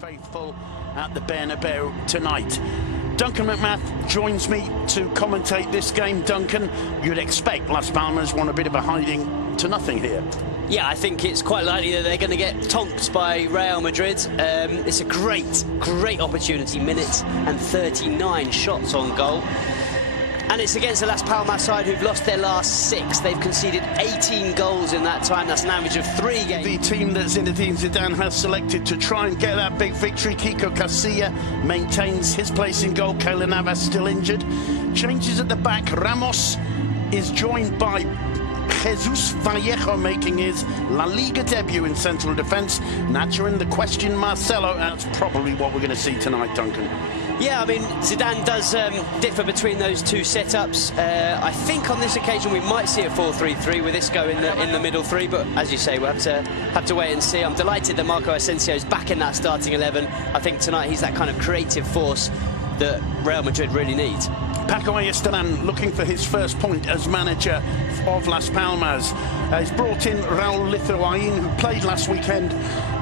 faithful at the Bernabeu tonight. Duncan McMath joins me to commentate this game. Duncan, you'd expect Las Palmas want a bit of a hiding to nothing here. Yeah, I think it's quite likely that they're going to get tonked by Real Madrid. It's a great opportunity. Minute and 39 shots on goal. And it's against the Las Palmas side who've lost their last 6. They've conceded 18 goals in that time. That's an average of 3 games. The team that Zinedine Zidane has selected to try and get that big victory. Kiko Casilla maintains his place in goal. Keylor Navas still injured. Changes at the back. Ramos is joined by Jesus Vallejo making his La Liga debut in central defence. Nacho in the question, Marcelo. That's probably what we're going to see tonight, Duncan. Yeah, I mean, Zidane does differ between those two setups. I think on this occasion we might see a 4-3-3 with Isco in the middle three, but as you say, we'll have to wait and see. I'm delighted that Marco Asensio's back in that starting 11. I think tonight he's that kind of creative force that Real Madrid really needs. Paco Ayestarán looking for his first point as manager of Las Palmas. He's brought in Raúl Lithuain, who played last weekend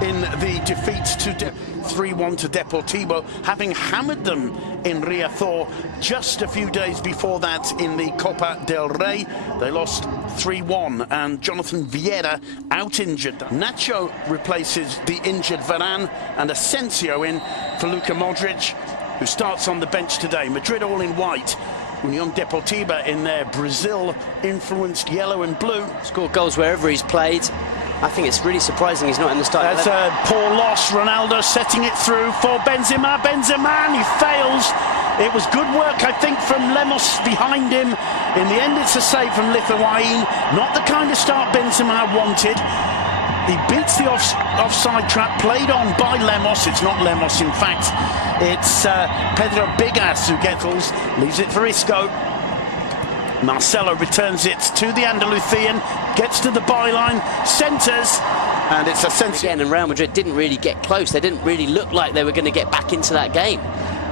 in the defeat to 3-1 to Deportivo, having hammered them in Riazor just a few days before that in the Copa del Rey. They lost 3-1, and Jonathan Vieira out injured. Nacho replaces the injured Varane, and Asensio in for Luka Modric, who starts on the bench today. Madrid all in white. Unión Deportiva in their Brazil-influenced yellow and blue. Scored goals wherever he's played. I think it's really surprising he's not in the starting. That's a poor loss. Ronaldo setting it through for Benzema. Benzema, and he fails. It was good work, I think, from Lemos behind him. In the end, it's a save from Lithuain. Not the kind of start Benzema wanted. He beats the offside trap played on by Lemos. It's not Lemos, in fact. It's Pedro Bigas who leaves it for Isco. Marcelo returns it to the Andalusian, gets to the byline, centres, and it's Asensio. Again, and Real Madrid didn't really get close. They didn't really look like they were going to get back into that game.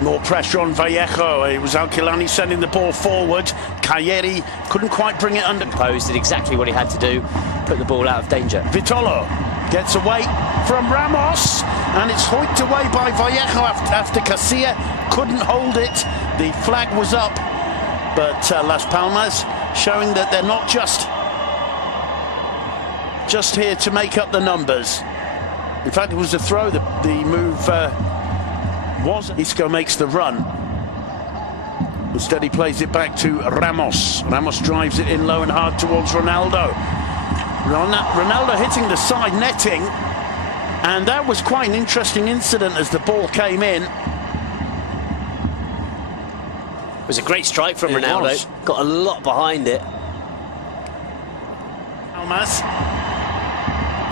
More pressure on Vallejo. It was Alquilani sending the ball forward. Cayeri couldn't quite bring it under. Posed, did exactly what he had to do, put the ball out of danger. Vitolo gets away from Ramos, and it's hoiked away by Vallejo after Casilla couldn't hold it. The flag was up, but Las Palmas showing that they're not just here to make up the numbers. In fact, it was a throw. The move was. Isco makes the run. Instead, he plays it back to Ramos. Ramos drives it in low and hard towards Ronaldo. Ronaldo hitting the side netting, and that was quite an interesting incident as the ball came in. It was a great strike from Ronaldo. Got a lot behind it. Palmas.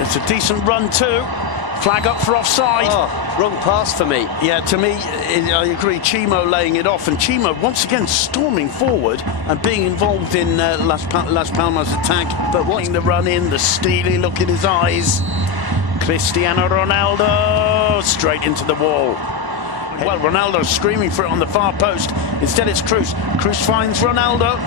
It's a decent run too. Flag up for offside. Oh, wrong pass for me. Yeah, to me, I agree. Chimo laying it off, and Chimo once again storming forward and being involved in Las Palmas' attack. But watching the run in, the steely look in his eyes. Cristiano Ronaldo straight into the wall. Well, Ronaldo's screaming for it on the far post. Instead, it's Cruz. Cruz finds Ronaldo.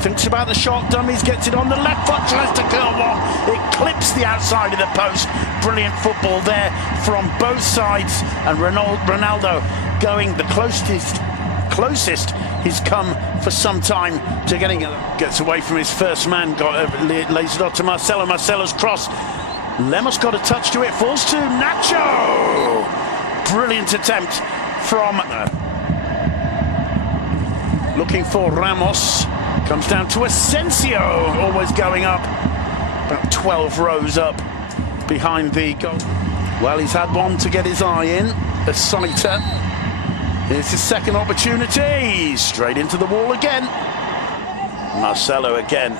Thinks about the shot, dummies, gets it on the left foot, tries to curl one. It clips the outside of the post. Brilliant football there from both sides. And Ronaldo going the closest he's come for some time to getting it. Gets away from his first man, lays it off to Marcelo. Marcelo's cross. Lemos got a touch to it, falls to Nacho. Brilliant attempt from... looking for Ramos. Comes down to Asensio, always going up. About 12 rows up behind the goal. Well, he's had one to get his eye in. A sighter. Here's his second opportunity. Straight into the wall again. Marcelo again.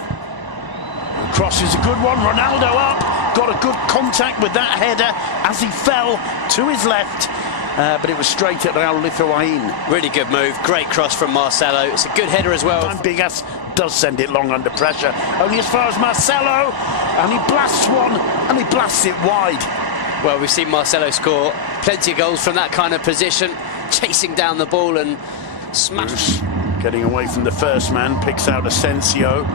Cross is a good one. Ronaldo up. Got a good contact with that header as he fell to his left. But it was straight at Raúl Lithuain. Really good move. Great cross from Marcelo. It's a good header as well. Bigas does send it long under pressure. Only as far as Marcelo. And he blasts one, and he blasts it wide. Well, we've seen Marcelo score plenty of goals from that kind of position. Chasing down the ball and smash. Getting away from the first man. Picks out Asensio.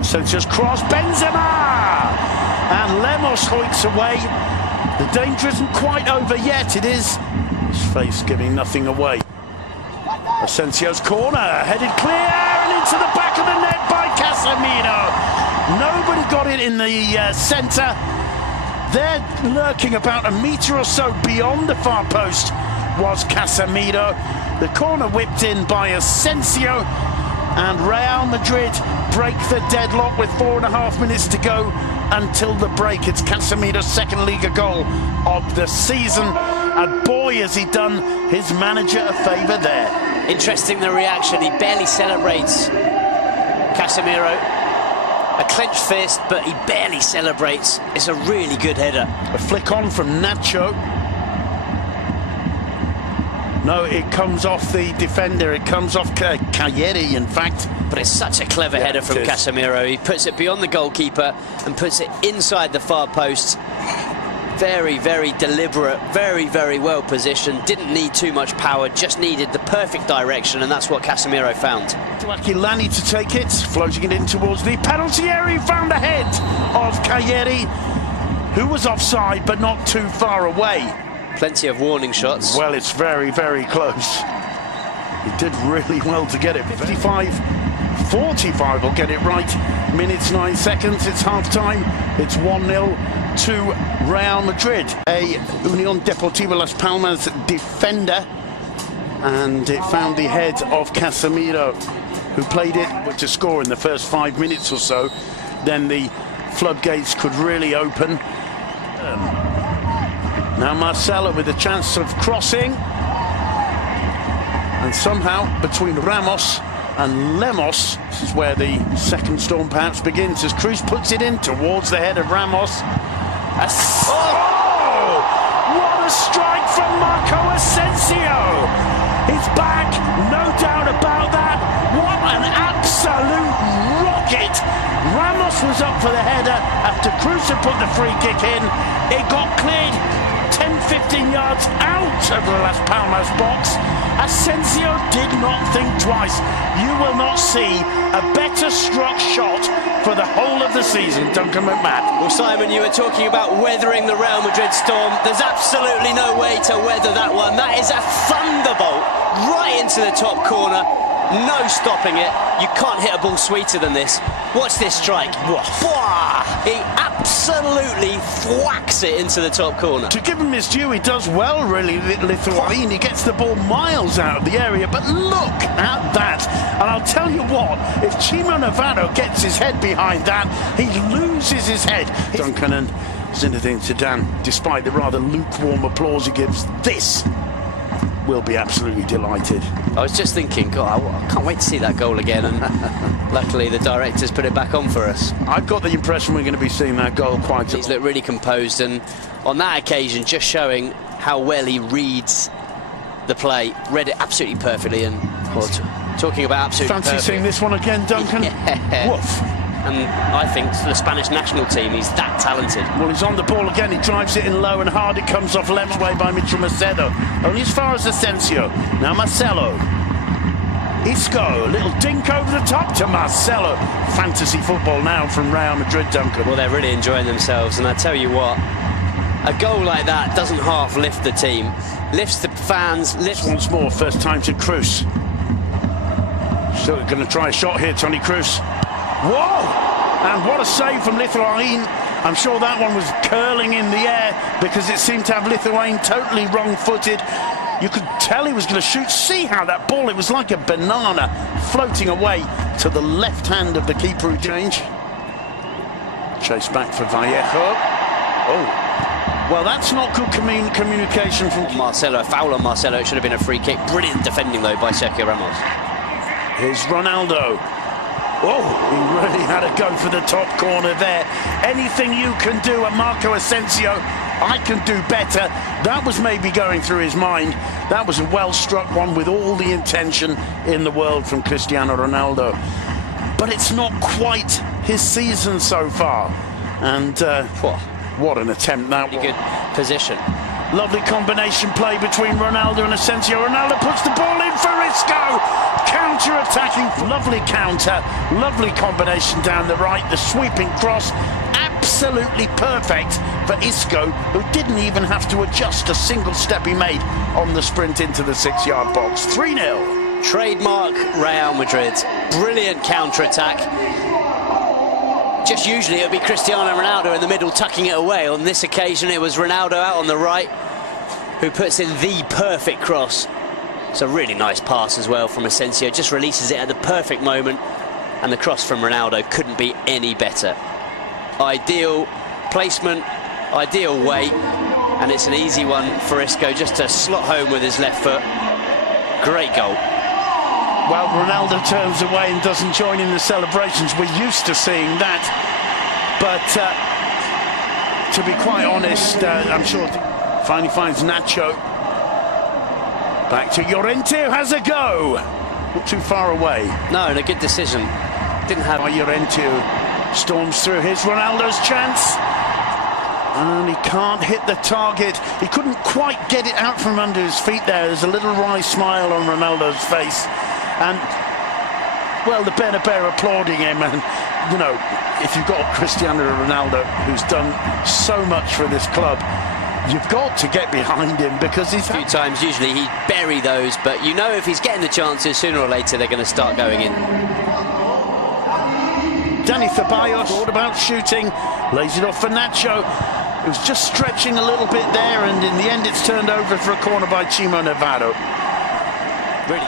Asensio's cross. Benzema! And Lemos hoiks away The danger isn't quite over yet. It is. His face giving nothing away. Asensio's corner, headed clear and into the back of the net by Casemiro. Nobody got it in the centre. They're lurking about a metre or so beyond the far post was Casemiro. The corner whipped in by Asensio, and Real Madrid break the deadlock with 4.5 minutes to go until the break. It's Casemiro's second Liga goal of the season, and boy has he done his manager a favour there. Interesting, the reaction. He barely celebrates, Casemiro. A clenched fist, but he barely celebrates. It's a really good header. A flick on from Nacho. No, it comes off the defender. It comes off Cagliari, in fact. But it's such a clever header from Casemiro. He puts it beyond the goalkeeper and puts it inside the far post. Very, very deliberate, very, very well positioned. Didn't need too much power, just needed the perfect direction, and that's what Casemiro found. Aquilani to take it, floating it in towards the penalty area. He found the head of Cagliari, who was offside but not too far away. Plenty of warning shots. Well, it's very, very close. He did really well to get it. 55-45 will get it right. Minutes 9 seconds, it's half-time. It's 1-0 to Real Madrid. A Unión Deportiva Las Palmas defender, and it found the head of Casemiro, who played it to score in the first 5 minutes or so. Then the floodgates could really open. Now Marcelo with a chance of crossing, and somehow between Ramos and Lemos, this is where the second storm perhaps begins, as Cruz puts it in towards the head of Ramos. Oh! What a strike from Marco Asensio! He's back, no doubt about that. What an absolute rocket! Ramos was up for the header after Cruz had put the free kick in. It got cleared 10-15 yards out of the Las Palmas box. Asensio did not think twice. You will not see a better struck shot for the whole of the season, Duncan McMahon. Well, Simon, you were talking about weathering the Real Madrid storm. There's absolutely no way to weather that one. That is a thunderbolt right into the top corner. No stopping it. You can't hit a ball sweeter than this. Watch this strike. He absolutely thwacks it into the top corner. To give him his due, he does well, really, Lithuanian. He gets the ball miles out of the area, but look at that. And I'll tell you what, if Chimo Navarro gets his head behind that, he loses his head. Duncan and Zinedine Zidane, despite the rather lukewarm applause he gives, this will be absolutely delighted. I was just thinking, God, I can't wait to see that goal again, and luckily the director's put it back on for us. I've got the impression we're going to be seeing that goal quite a lot. He's looked really composed, and on that occasion just showing how well he reads the play. Read it absolutely perfectly, and talking about absolutely Fancy perfect. Seeing this one again, Duncan? Yeah. Woof. And I think for the Spanish national team, he's that talented. Well, he's on the ball again. He drives it in low and hard. It comes off left way by Mitchell Macedo. Only as far as Asensio. Now Marcelo. Isco. A little dink over the top to Marcelo. Fantasy football now from Real Madrid, Duncan. Well, they're really enjoying themselves. And I tell you what, a goal like that doesn't half lift the team. Lifts the fans. Lifts once more. First time to Cruz. Still going to try a shot here, Toni Kroos. Whoa! And what a save from Lithuanian. I'm sure that one was curling in the air because it seemed to have Lithuanian totally wrong-footed. You could tell he was going to shoot. See how that ball, it was like a banana floating away to the left hand of the keeper who changed. Chase back for Vallejo. Oh. Well, that's not good communication from Marcelo. A foul on Marcelo. It should have been a free kick. Brilliant defending, though, by Sergio Ramos. Here's Ronaldo. Oh, he really had a go for the top corner there. Anything you can do at Marco Asensio, I can do better. That was maybe going through his mind. That was a well-struck one with all the intention in the world from Cristiano Ronaldo. But it's not quite his season so far. And what an attempt that was. Good position. Lovely combination play between Ronaldo and Asensio. Ronaldo puts the ball in for Isco. Counter-attacking, lovely counter, lovely combination down the right. The sweeping cross, absolutely absolutely perfect for Isco, who didn't even have to adjust a single step he made on the sprint into the 6-yard box. 3-0. Trademark Real Madrid. Brilliant counter-attack. Just usually it would be Cristiano Ronaldo in the middle tucking it away. On this occasion it was Ronaldo out on the right who puts in the perfect cross. It's a really nice pass as well from Asensio. Just releases it at the perfect moment, and the cross from Ronaldo couldn't be any better. Ideal placement, ideal weight, and it's an easy one for Isco just to slot home with his left foot. Great goal. Well, Ronaldo turns away and doesn't join in the celebrations. We're used to seeing that. But to be quite honest, I'm sure finally finds Nacho. Back to Llorente, who has a go. Not too far away. No, and a good decision. Didn't have... Llorente storms through his Ronaldo's chance. And he can't hit the target. He couldn't quite get it out from under his feet there. There's a little wry smile on Ronaldo's face. And, well, the Bernabeu applauding him. And, you know, if you've got Cristiano Ronaldo, who's done so much for this club, you've got to get behind him, because he's... A few times, usually he'd bury those, but you know if he's getting the chances, sooner or later they're going to start going in. Dani Ceballos thought about shooting, lays it off for Nacho. It was just stretching a little bit there, and in the end it's turned over for a corner by Chimo Navarro. Really?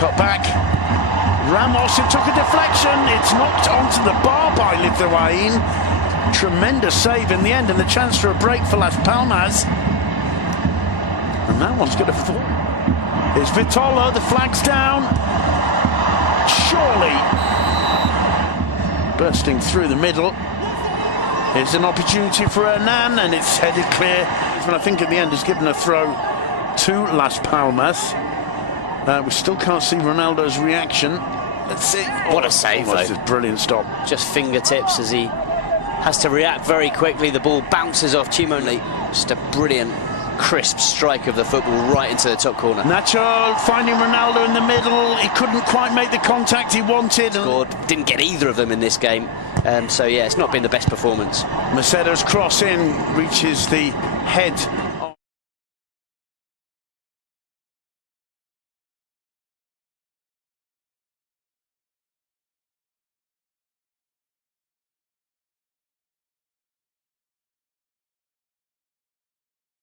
Cut back. Ramos, it took a deflection. It's knocked onto the bar by Lithuane. Tremendous save in the end, and the chance for a break for Las Palmas. And that one's going to fall. Here's Vitola, the flag's down. Surely. Bursting through the middle. Here's an opportunity for Hernan, and it's headed clear. And I think at the end has given a throw to Las Palmas. We still can't see Ronaldo's reaction. Let's see. What a save, though. A brilliant stop. Just fingertips as he has to react very quickly. The ball bounces off Chimo. Just a brilliant, crisp strike of the football right into the top corner. Nacho finding Ronaldo in the middle. He couldn't quite make the contact he wanted. Scored. Didn't get either of them in this game. So, yeah, it's not been the best performance. Macedo's cross in reaches the head